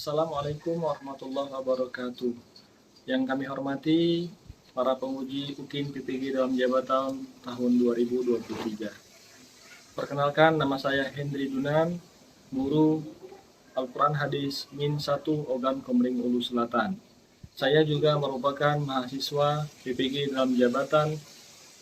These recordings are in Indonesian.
Assalamualaikum warahmatullahi wabarakatuh. Yang kami hormati para penguji UKIN PPG dalam jabatan tahun 2023. Perkenalkan, nama saya Hendri Dunan, guru Al-Quran Hadis Min 1 Ogan Komering Ulu Selatan. Saya juga merupakan mahasiswa PPG dalam jabatan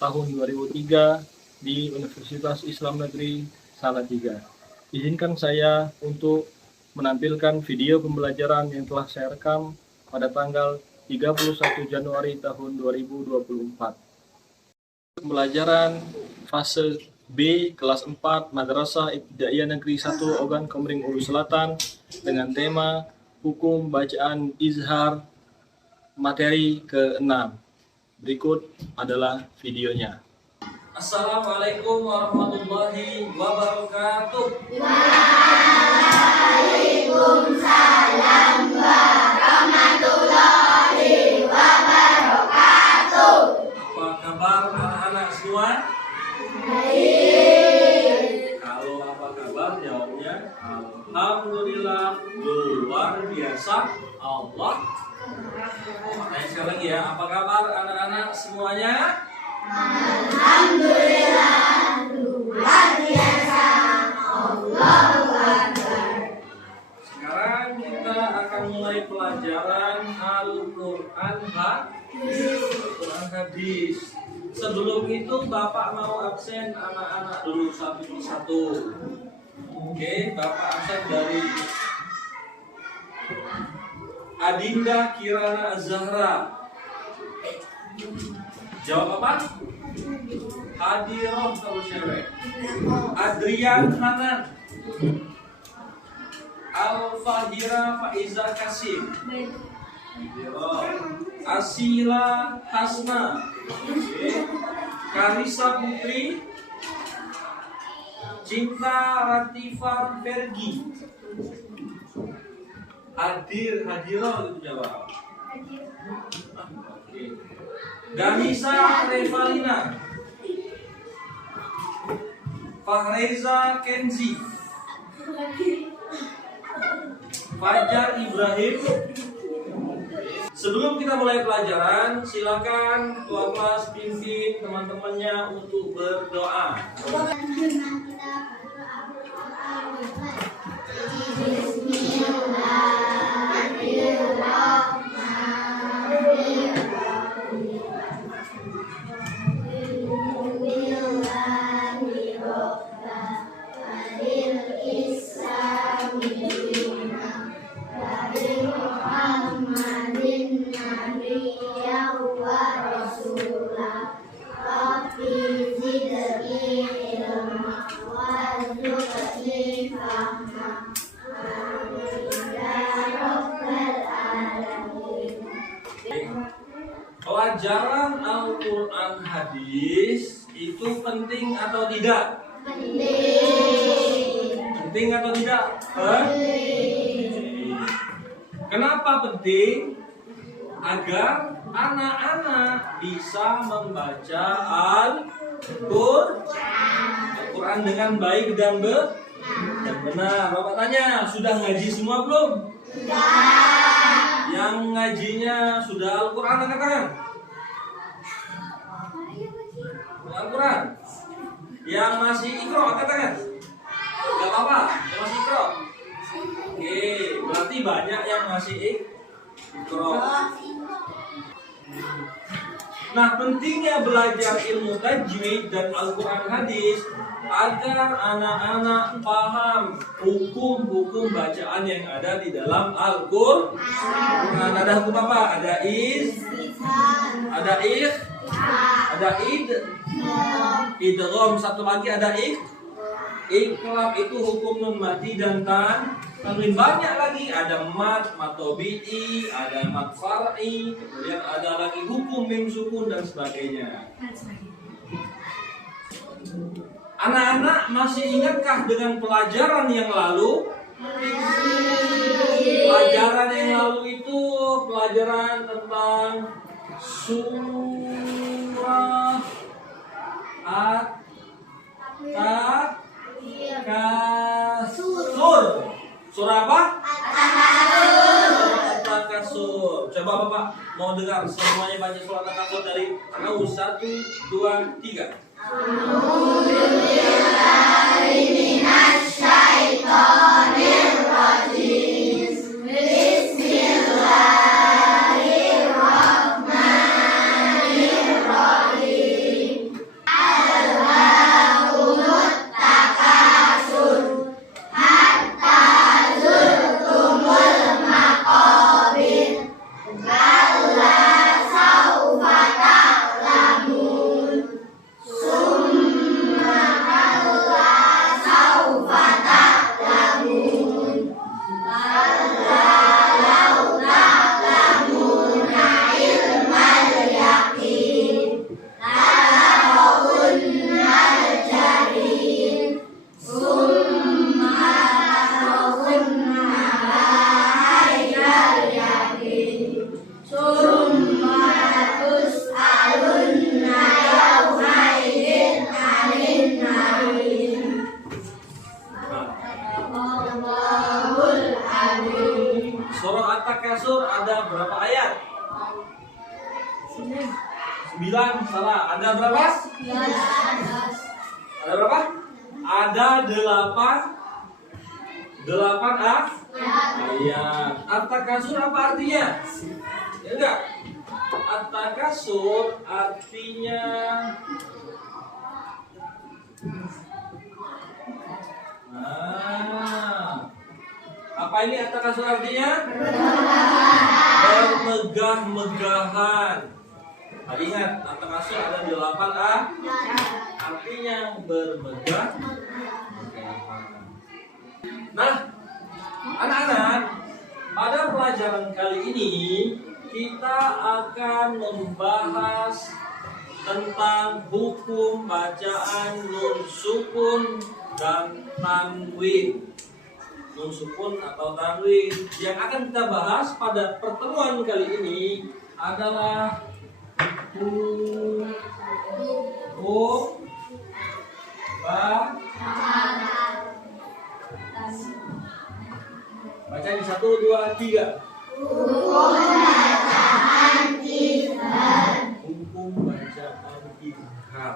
tahun 2003 di Universitas Islam Negeri Salatiga. Izinkan saya untuk menampilkan video pembelajaran yang telah saya rekam pada tanggal 31 Januari tahun 2024. Pembelajaran fase B kelas 4 Madrasah Ibtidaiyah Negeri 1 Ogan Komering Ulu Selatan dengan tema Hukum Bacaan Izhar materi ke-6. Berikut adalah videonya. Assalamualaikum warahmatullahi wabarakatuh. Waalaikumsalam warahmatullahi wabarakatuh. Apa kabar anak-anak semua? Baik. Kalau apa kabar, jawabnya alhamdulillah, luar biasa, Allah. Makanya sekali lagi ya, apa kabar anak-anak semuanya? Alhamdulillah, luar biasa, Allahu Akbar. Sekarang kita akan mulai pelajaran Al-Quran Hadis. Sebelum itu Bapak mau absen anak-anak dulu satu persatu. Oke, Bapak absen dari Adinda Kirana Zahra. Jawab apa? Hadiroh kalau cewek. Adrian Hanan. Al-Fahira Faiza Kasim. Asila Hasna. Karisa Putri. Cinta Ratifa Fergi. Hadiroh itu jawab. Oke. Danisa Revalina. Fahreza Kenzi. Fajar Ibrahim. Sebelum kita mulai pelajaran, silakan ketua kelas pimpin teman-temannya untuk berdoa. Pelajaran Al-Quran Hadis itu penting atau tidak? Penting. Penting atau tidak? Penting. Kenapa penting? Agar anak-anak bisa membaca Al-Quran dengan baik dan benar. Bapak tanya, sudah ngaji semua belum? Sudah. Yang ngajinya sudah Al-Quran angkat tangan. Al-Quran. Yang masih Iqra angkat tangan. Gak apa-apa, yang masih Iqra. Oke, berarti banyak yang masih Iqra. Nah, pentingnya belajar ilmu tajwid dan Al-Quran Hadis agar anak-anak paham hukum-hukum bacaan yang ada di dalam Al-Quran. Ada hukum apa? Ada ada ada idgham, satu lagi ada iqlab, itu hukum nun mati dan tanwin. Banyak lagi, ada mat tabi'i, ada mat far'i, kemudian ada lagi hukum mim sukun dan sebagainya. Anak-anak masih ingatkah dengan pelajaran yang lalu? Pelajaran yang lalu itu pelajaran tentang surah At-Takasur. Surah apa? At-Takasur. Coba Bapak mau dengar semuanya baca surat At-Takasur dari Aus. 1, 2, 3. Surah At-Takasur ada berapa ayat? 9, salah. Ada berapa? Ada berapa? Ada 8 ayat. At-Takasur apa artinya? Ya enggak? At-Takasur artinya apa ini At-Takasur artinya? Bermegah-megahan. Ingat, At-Takasur ada 8 artinya bermegah. Nah, anak-anak, pada pelajaran kali ini kita akan membahas tentang hukum bacaan nun sukun dan tanwin. Nun sukun atau tanwin. Yang akan kita bahas pada pertemuan kali ini adalah baca di 1, 2, 3. Hukum bacaan izhar.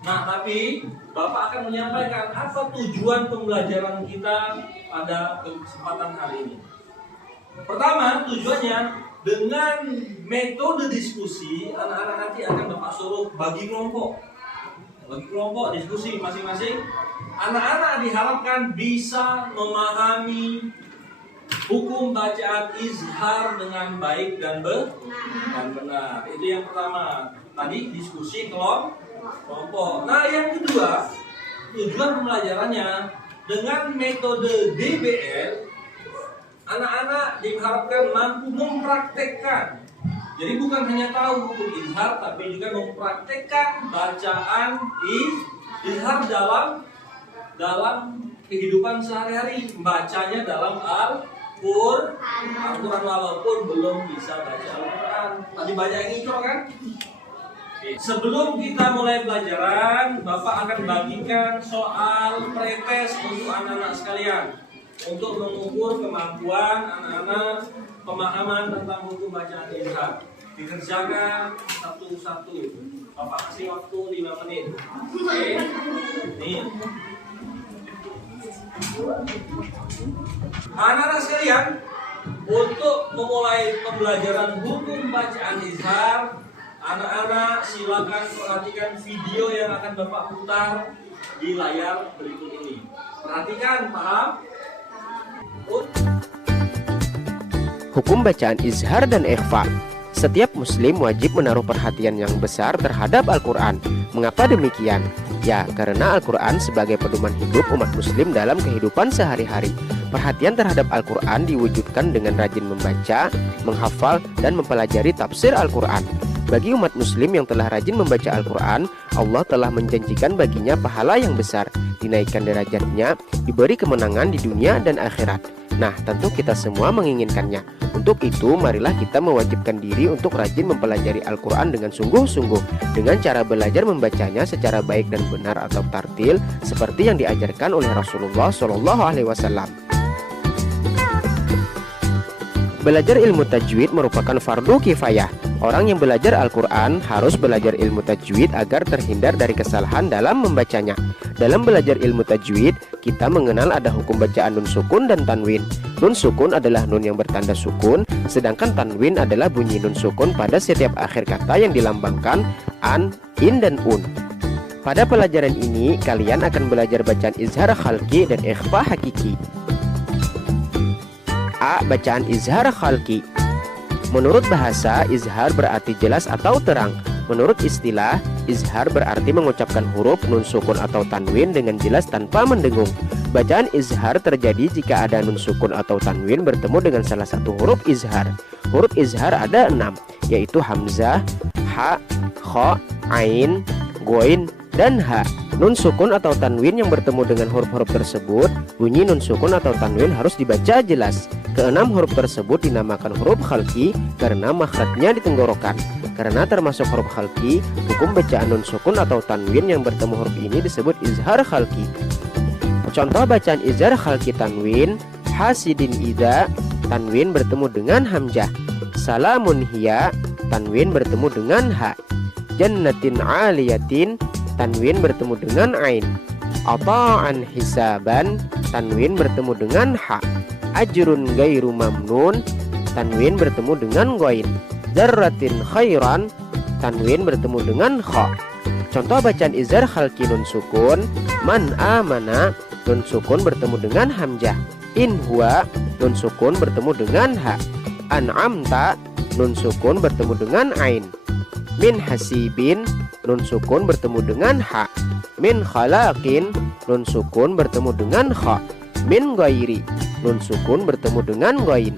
Nah, tapi Bapak akan menyampaikan apa tujuan pembelajaran kita pada kesempatan hari ini. Pertama, tujuannya dengan metode diskusi, anak-anak nanti akan Bapak suruh bagi kelompok diskusi masing-masing. Anak-anak diharapkan bisa memahami hukum bacaan izhar dengan baik dan benar. Itu yang pertama. Tadi diskusi kelompok. Nah, yang kedua, tujuan pembelajarannya dengan metode DBL, anak-anak diharapkan mampu mempraktekkan. Jadi bukan hanya tahu hukum izhar, tapi juga mempraktekkan bacaan izhar dalam kehidupan sehari-hari. Bacanya dalam Al-Quran walaupun belum bisa baca Al-Quran. Tadi baca yang itu kan? Sebelum kita mulai pelajaran, Bapak akan bagikan soal pretest untuk anak-anak sekalian untuk mengukur kemampuan anak-anak pemahaman tentang hukum bacaan izhar. Dikerjakan satu-satu. Bapak kasih waktu 5 menit. Oke. Nih. Anak-anak sekalian, untuk memulai pembelajaran hukum bacaan izhar, anak-anak silakan perhatikan video yang akan Bapak putar di layar berikut ini. Perhatikan, paham? Hukum bacaan izhar dan ikhfa. Setiap muslim wajib menaruh perhatian yang besar terhadap Al-Quran. Mengapa demikian? Ya, karena Al-Quran sebagai pedoman hidup umat muslim dalam kehidupan sehari-hari. Perhatian terhadap Al-Quran diwujudkan dengan rajin membaca, menghafal, dan mempelajari tafsir Al-Quran. Bagi umat muslim yang telah rajin membaca Al-Quran, Allah telah menjanjikan baginya pahala yang besar, dinaikkan derajatnya, diberi kemenangan di dunia dan akhirat. Nah, tentu kita semua menginginkannya. Untuk itu, marilah kita mewajibkan diri untuk rajin mempelajari Al-Quran dengan sungguh-sungguh, dengan cara belajar membacanya secara baik dan benar atau tartil, seperti yang diajarkan oleh Rasulullah SAW. Belajar ilmu tajwid merupakan fardu kifayah. Orang yang belajar Al-Quran harus belajar ilmu tajwid agar terhindar dari kesalahan dalam membacanya. Dalam belajar ilmu tajwid, kita mengenal ada hukum bacaan nun sukun dan tanwin. Nun sukun adalah nun yang bertanda sukun, sedangkan tanwin adalah bunyi nun sukun pada setiap akhir kata yang dilambangkan an, in, dan un. Pada pelajaran ini, kalian akan belajar bacaan izhar khalqi dan ikhfa hakiki. A. Bacaan izhar khalqi. Menurut bahasa, izhar berarti jelas atau terang. Menurut istilah, izhar berarti mengucapkan huruf nun sukun atau tanwin dengan jelas tanpa mendengung. Bacaan izhar terjadi jika ada nun sukun atau tanwin bertemu dengan salah satu huruf izhar. Huruf izhar ada 6, yaitu hamzah, ha, kha, ain, ghain, dan ha. Nun sukun atau tanwin yang bertemu dengan huruf-huruf tersebut, bunyi nun sukun atau tanwin harus dibaca jelas. Keenam huruf tersebut dinamakan huruf khalqi karena makhrajnya di tenggorokan. Karena termasuk huruf khalqi, hukum bacaan nun sukun atau tanwin yang bertemu huruf ini disebut izhar khalqi. Contoh bacaan izhar khalqi tanwin: hasidin ida, tanwin bertemu dengan hamzah. Salamun hiya, tanwin bertemu dengan ha. Jannatin aliyatin, tanwin bertemu dengan ain. Ata'an hisaban, tanwin bertemu dengan ha. Ajrun gairu mamnun, tanwin bertemu dengan ghain. Dzarratin khairan, tanwin bertemu dengan kha. Contoh bacaan izhar khalqi nun sukun: man amana, nun sukun bertemu dengan hamzah. In huwa, nun sukun bertemu dengan ha. An'amta, nun sukun bertemu dengan ain. Min hasibin, nun sukun bertemu dengan ha. Min khalaqin, nun sukun bertemu dengan kha. Min ghairi, nun sukun bertemu dengan ghain.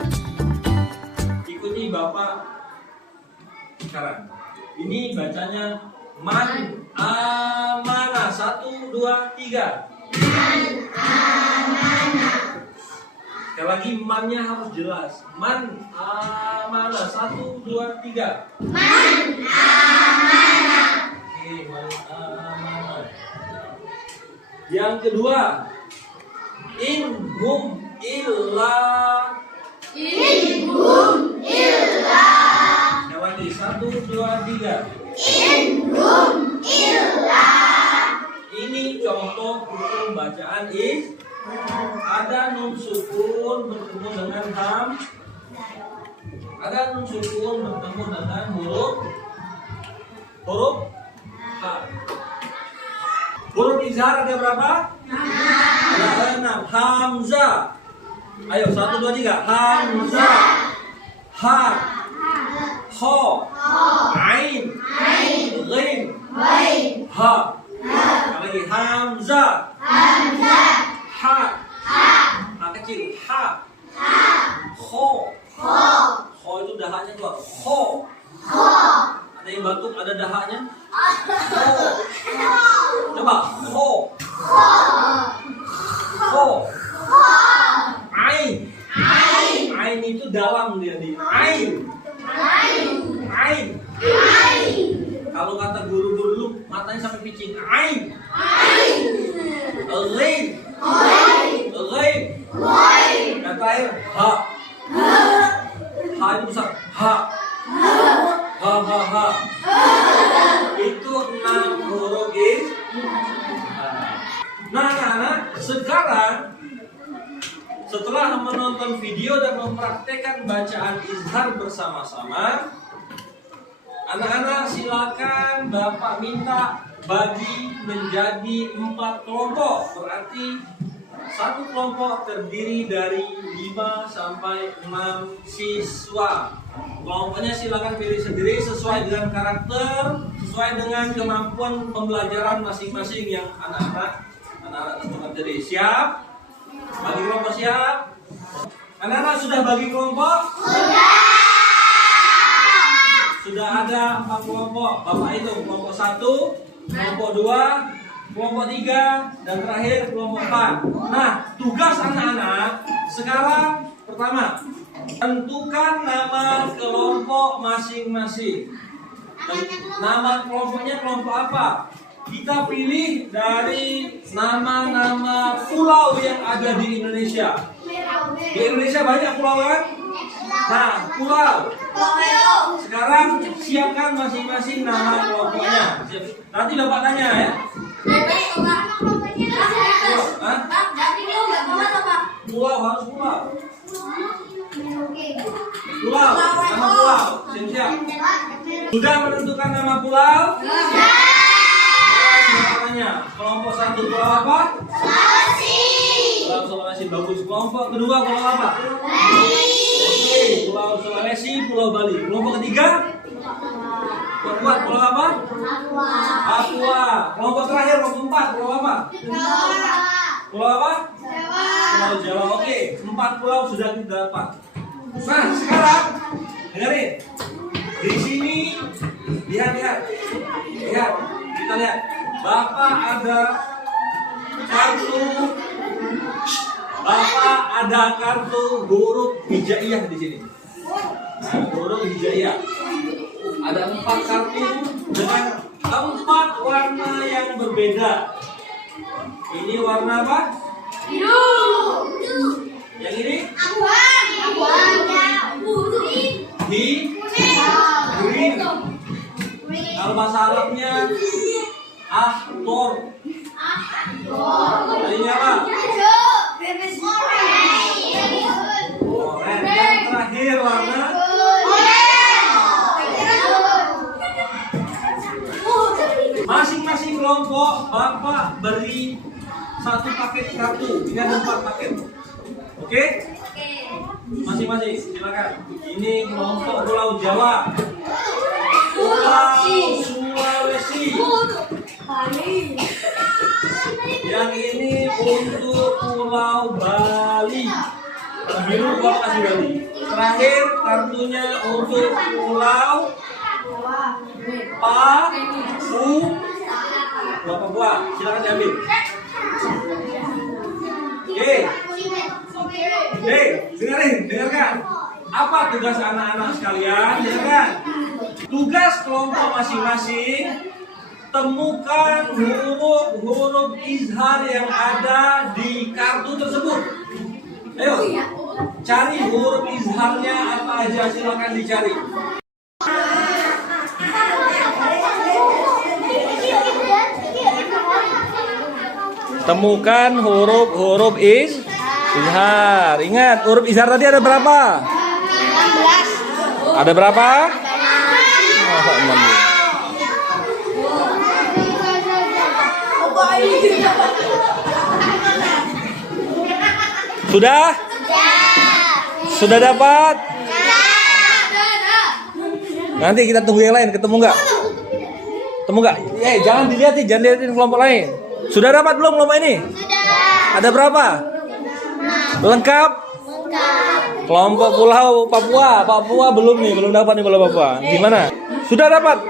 Ikuti Bapak sekarang. Ini bacanya man amana. 1, 2, 3. Man amana. Sekali lagi mannya harus jelas. Man amana. 1, 2, 3. Man amana. Oke, man amana. Yang kedua, inhum illa. Inhum illa. Sekali lagi 1, 2, 3. Inhum illa. Ini contoh hukum bacaan is. Ada nun sukun bertemu dengan ham. Ada nun sukun bertemu dengan huruf ha. Huruf izhar ada berapa? Ada 6. Hamzah. Ayo 1, 2, 3. Hamzah, ha, kha, ain, ghain, ha. Sekali lagi hamzah, ha, ha kecil, ha, kha, kha itu dahaknya keluar, kha. Ada yang batuk, ada dahaknya. Kha. Coba, kha, kha. Ain. Ain itu dalam dia di ain. Ain. Kalau kata guru-guru dulu matanya sampai picing. Ain. Ghain. Dan terakhir ha. Ha itu besar. Ha. Ha. Itu 6 huruf is. Nah, anak-anak, sekarang setelah menonton video dan mempraktekkan bacaan izhar bersama-sama, anak-anak silakan Bapak minta bagi menjadi 4 kelompok. Berarti satu kelompok terdiri dari 5 sampai 6 siswa. Kelompoknya silakan pilih sendiri sesuai dengan karakter, sesuai dengan kemampuan pembelajaran masing-masing yang anak-anak tentukan tadi. Siap? Bagi kelompok siap? Anak-anak sudah bagi kelompok? Sudah ada 4 kelompok. Bapak hitung kelompok 1, kelompok 2, kelompok 3, dan terakhir kelompok 4. Nah, tugas anak-anak sekarang pertama, tentukan nama kelompok masing-masing. Nama kelompoknya kelompok apa? Kita pilih dari nama-nama pulau yang ada di Indonesia. Di Indonesia banyak pulau kan? Nah, pulau. Sekarang siapkan masing-masing nama kelompoknya. Nanti Bapak tanya ya. Hah? Pulau harus pulau. Pulau, nama pulau. Siap-siap. Sudah menentukan nama pulau? Namanya kelompok satu pulau apa? Pulau Sulawesi, bagus. Kelompok kedua pulau apa? Oke, Pulau Sulawesi, Pulau Bali. Kelompok ketiga? Kuat, pulau apa? Papua. Kelompok terakhir, kelompok empat, pulau apa? Pulau apa? Pulau Jawa. Oke, 4 pulau sudah kita dapat. Nah, sekarang dengerin. Di sini lihat. Kita lihat. Bapak ada kartu huruf hijaiyah di sini. Nah, huruf hijaiyah. Ada 4 kartu dengan 4 warna yang berbeda. Ini warna apa? Biru. Yang ini? Green. Kalau bahasa Arabnya ahtor. Ini apa? Orange. Yang terakhir warna masing-masing kelompok Bapak beri 1 paket kartu. Ini ada 4 paket. Oke? Masing-masing silakan. Ini kelompok Pulau Jawa, Pulau Sulawesi. Yang ini untuk Pulau Bali. Biru Bapak kasih Bali. Terakhir kartunya untuk Pulau Papua. Silakan diambil. Oke. Dengarkan. Apa tugas anak-anak sekalian? Dengarkan. Tugas kelompok masing-masing, temukan huruf izhar yang ada di kartu tersebut. Ayo, cari huruf izharnya apa aja, silakan dicari. Temukan huruf izhar. Ingat, huruf izhar tadi ada berapa? 16. Ada berapa? 16. Sudah? Sudah dapat? Nanti kita tunggu yang lain, ketemu nggak? Ketemu nggak? Jangan dilihatin kelompok lain. Sudah dapat belum kelompok ini? Sudah. Ada berapa? Lengkap? Kelompok Pulau Papua belum dapat nih Pulau Papua. Gimana? Sudah dapat?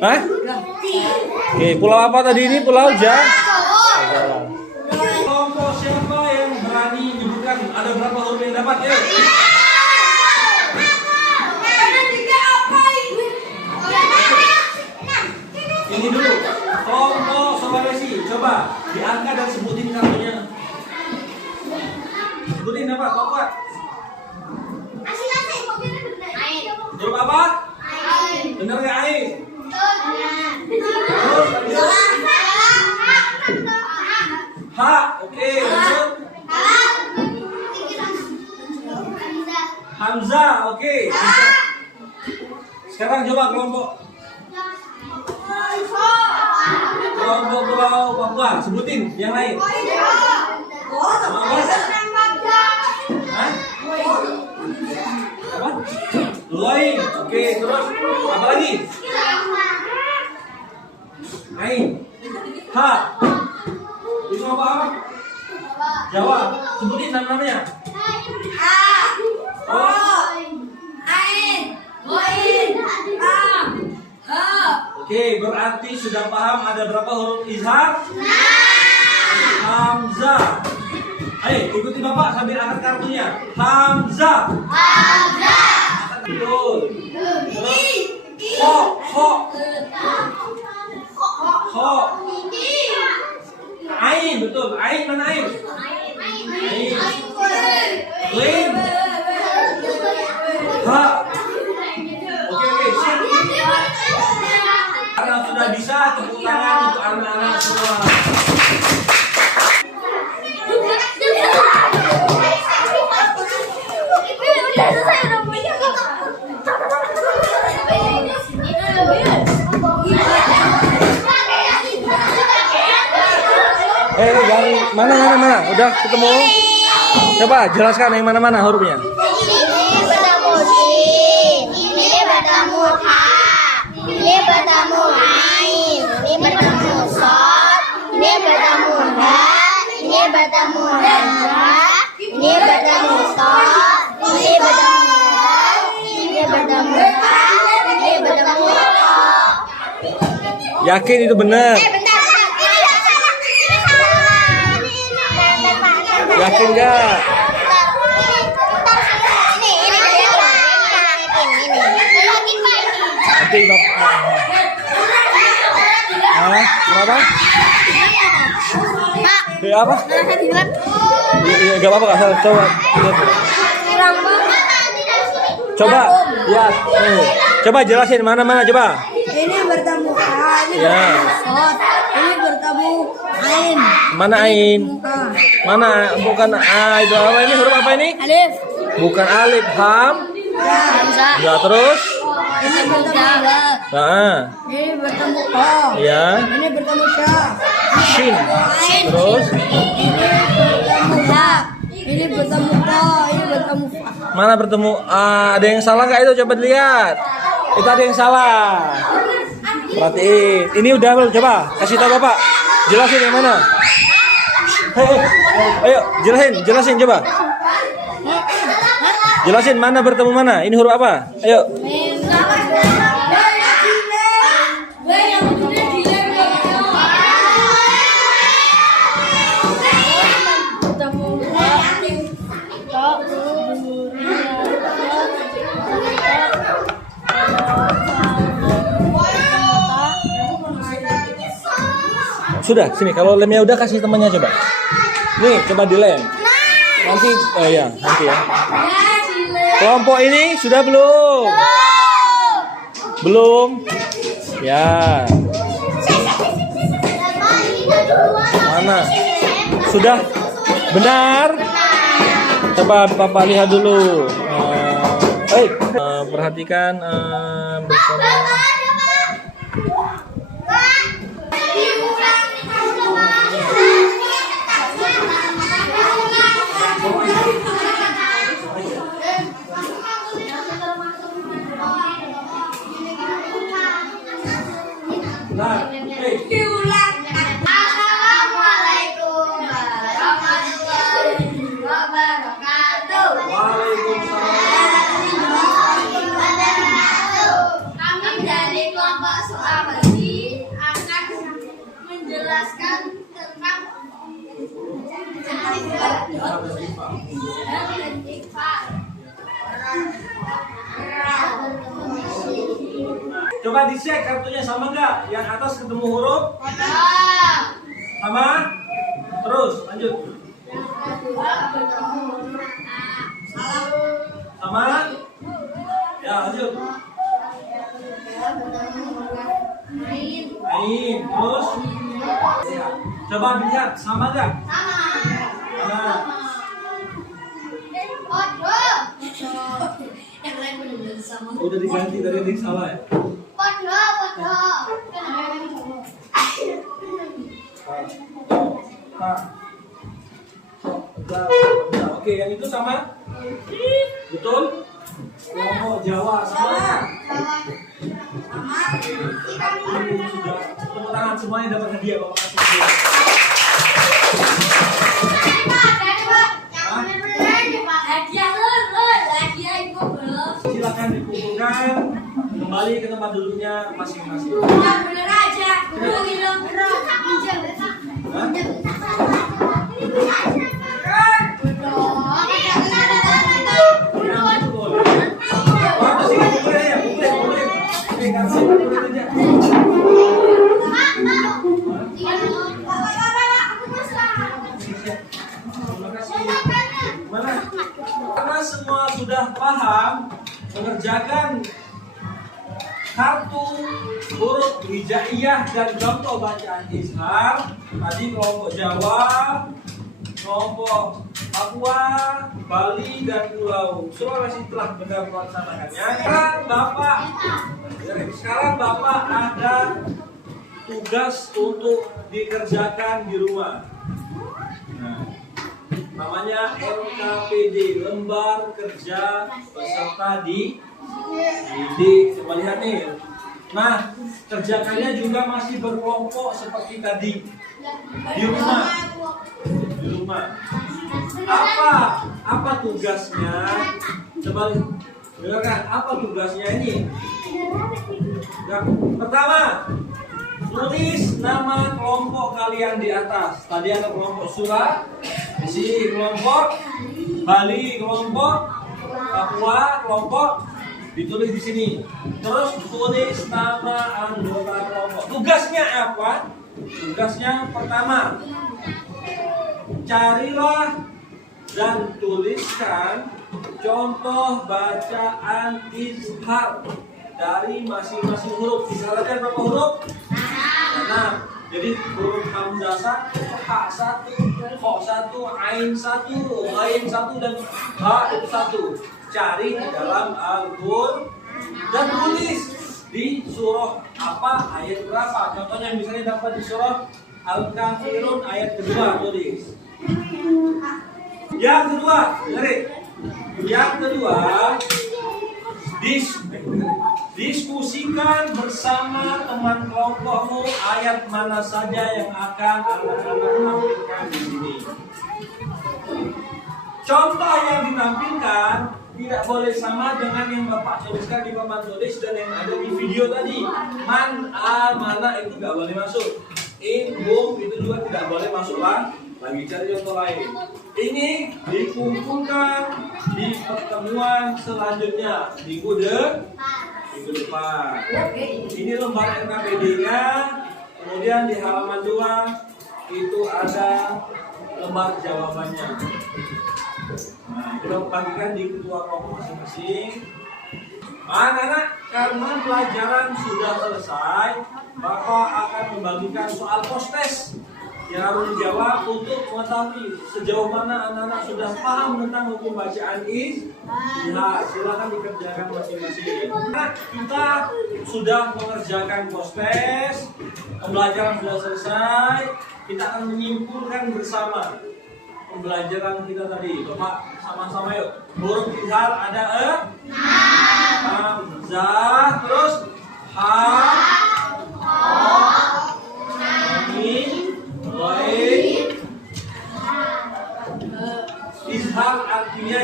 Hah? Oke, pulau apa tadi ini? Pulau Jawa. Kelompok siapa yang berani menyebutkan ada berapa huruf yang dapat? Yuk. Ini dulu. Kelompok Sulawesi. Coba diangkat dan sebutin kartunya. Sebutin apa? Kuat. Huruf apa? Bener nggak air? H. Oke. Hamzah. Oke. Sekarang coba kelompok Pulau Papua. Sebutin yang lain. Hah? Apa? Loin. Oke, terus apa lagi? Ain. H. Itu apa? Jawa. Sebutin namanya. Oke, berarti sudah paham ada berapa huruf izhar? Hamzah. Ayo, ikuti Bapak sambil angkat kartunya. Hamzah. Betul. Terus Ho. Ain, betul. Ain mana ain? Ain. Ghin. tepuk tangan untuk anak-anak semua. Dari mana? Udah ketemu? Coba jelaskan yang mana hurufnya. Ini bertemu sin, ini bertemu ha, ini bertemu ain, ini bertemu sod, ini bertemu ha, ini bertemu ha, ini bertemu sod, ini bertemu dal, ini bertemu ha, ini bertemu ha. Yakin itu benar? Bentar. Yakin nggak? Nanti kenapa? Ya apa? Iya, nggak apa-apa, asal coba. Coba, ya. Coba jelasin mana coba. Ini bertemu A, ini Ya. bertemu sod, ini bertemu ain. Mana ain? A. Mana bukan A itu apa ini? Huruf apa ini? Alif. Bukan alif, ham. Ya. Ya terus? Ini bertemu ba. Nah, Ini bertemu ko. ya. Ini bertemu sya. Shin. Ain. Terus? Ini bertemu ha. Ini bertemu ko. Ini bertemu fa. Mana bertemu? Ada yang salah nggak itu? Coba dilihat. Itu ada yang salah. Perhatiin. Ini udah belum? Coba kasih tahu Bapak. Jelasin yang mana? Hei, ayo jelasin coba. Jelasin mana bertemu mana? Ini huruf apa? Ayo. Sudah, sini kalau lemnya udah kasih temannya coba. Nih, coba dilem. Nanti nanti ya. Kelompok ini sudah belum? Belum. Ya. Mana? Sudah? Benar? Coba Papa lihat dulu. Perhatikan bersama. Assalamualaikum warahmatullahi wabarakatuh. Kami dari kelompok Sukamesi akan menjelaskan tentang Coba dicek kartunya sama nggak? Yang atas ketemu huruf? Sama? Terus lanjut. Sama? Ya lanjut. Ain. Terus? Coba dilihat sama nggak? Sama. Yang lain benar-benar sama. Udah diganti tadi yang salah ya? Podo. Oke, yang itu sama? Betul? Kelompok Jawa sama? Tepuk tangan semuanya dapat hadiah Bapak kasih hadiah. Silakan dikumpulkan kembali ke tempat duduknya masing-masing. Karena semua sudah paham mengerjakan kartu huruf hijaiyah dan contoh bacaan izhar. Tadi kelompok Jawa, kelompok Papua, Bali, dan Pulau Sulawesi telah benar melaksanakannya. Sekarang Bapak ada tugas untuk dikerjakan di rumah. Nah, namanya LKPD, lembar kerja peserta didik. Coba lihat nih. Nah, kerjakannya juga masih berkelompok seperti tadi di rumah. Di rumah. Apa tugasnya? Coba dengarkan. Apa tugasnya ini? Nah, pertama, tulis nama kelompok kalian di atas. Tadi ada kelompok Sula, di sini kelompok Bali, kelompok Papua, kelompok ditulis di sini. Terus tulis nama anggota kelompok. Tugasnya apa? Tugasnya pertama, carilah dan tuliskan contoh bacaan izhar dari masing-masing huruf. Izharnya berapa huruf? 6. Jadi huruf hamzah 1, ha 1, kha 1, ain 1, ghain 1, dan ha itu 1. Cari di dalam Al-Qur'an dan tulis di surah apa, ayat berapa. Contohnya misalnya dapat di surah Al-Kafirun ayat kedua, tulis. Yang kedua, dengerin. Yang kedua, diskusikan bersama teman kelompokmu ayat mana saja yang akan anak-anak tampilkan di sini. Contoh yang ditampilkan tidak boleh sama dengan yang Bapak tuliskan di papan tulis dan yang ada di video tadi. Mana itu tidak boleh masuk. Bum itu juga tidak boleh masuk lagi. Cari contoh lain. Ini dikumpulkan di pertemuan selanjutnya minggu depan. Ini lembar NKPD-nya. Kemudian di halaman 2 itu ada lembar jawabannya. Nah, kita bagikan di ketua kelompok masing-masing. Anak-anak, karena pelajaran sudah selesai, Bapak akan membagikan soal post-test yang harus dijawab untuk mengetahui sejauh mana anak-anak sudah paham tentang hukum bacaan izhar. Silakan dikerjakan masing-masing. Nah, kita sudah mengerjakan post-test, pembelajaran sudah selesai. Kita akan menyimpulkan bersama pembelajaran kita tadi. Bapak sama-sama yuk. Huruf izhar ada hamzah, terus ha, mim, ghain. Izhar artinya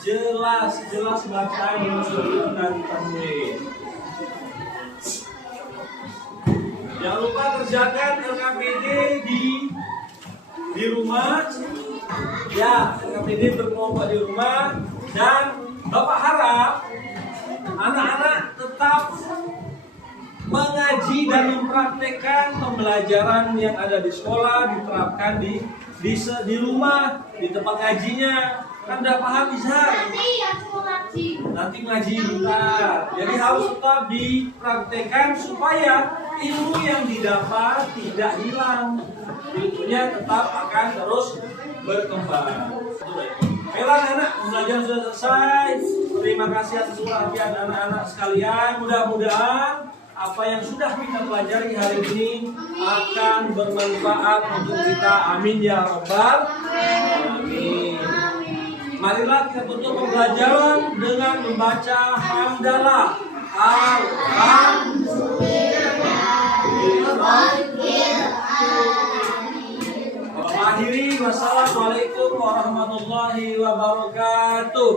jelas baca yang sudah kita tulis. Jangan lupa kerjakan LKPD di rumah. Ya, LKPD berkelompok di rumah. Dan Bapak harap anak-anak tetap mengaji dan mempraktekkan pembelajaran yang ada di sekolah, diterapkan di rumah, di tempat ngajinya. Kan udah paham izhar? Nanti ngaji bentar. Jadi harus tetap dipraktekkan supaya ilmu yang didapat tidak hilang. Ilmunya tetap akan terus berkembang. Baiklah anak, pembelajaran sudah selesai. Terima kasih atas perhatian anak-anak sekalian. Mudah-mudahan apa yang sudah kita pelajari hari ini akan bermanfaat untuk kita. Amin ya rabbal alamin. Marilah kita tutup pembelajaran dengan membaca hamdalah. Akhiri, wassalamualaikum warahmatullahi wabarakatuh.